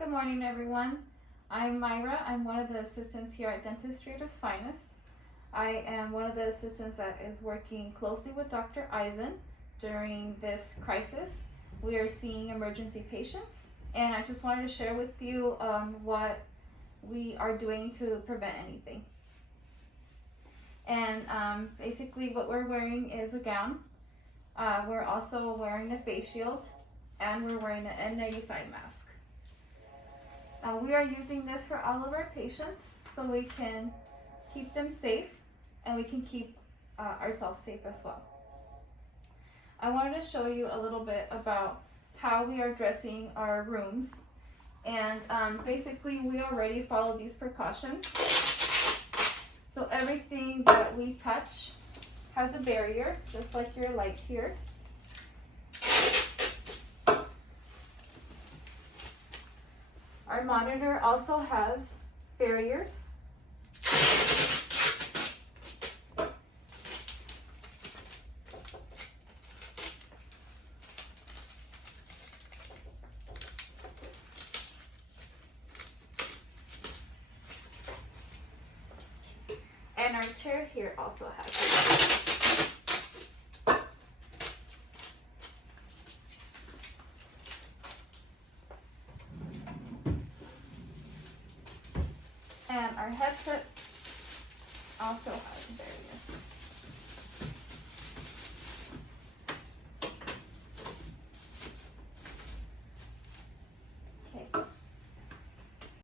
Good morning, everyone. I'm Myra. I'm one of the assistants here at Dentistry Its Finest. I am one of the assistants that is working closely with Dr. Ayzin during this crisis. We are seeing emergency patients, and I just wanted to share with you what we are doing to prevent anything. And basically what we're wearing is a gown. We're also wearing a face shield, and we're wearing an N95 mask. We are using this for all of our patients so we can keep them safe and we can keep ourselves safe as well. I wanted to show you a little bit about how we are dressing our rooms, and basically we already follow these precautions. So everything that we touch has a barrier, just like your light here. Our monitor also has barriers. And our chair here also has. And our headset also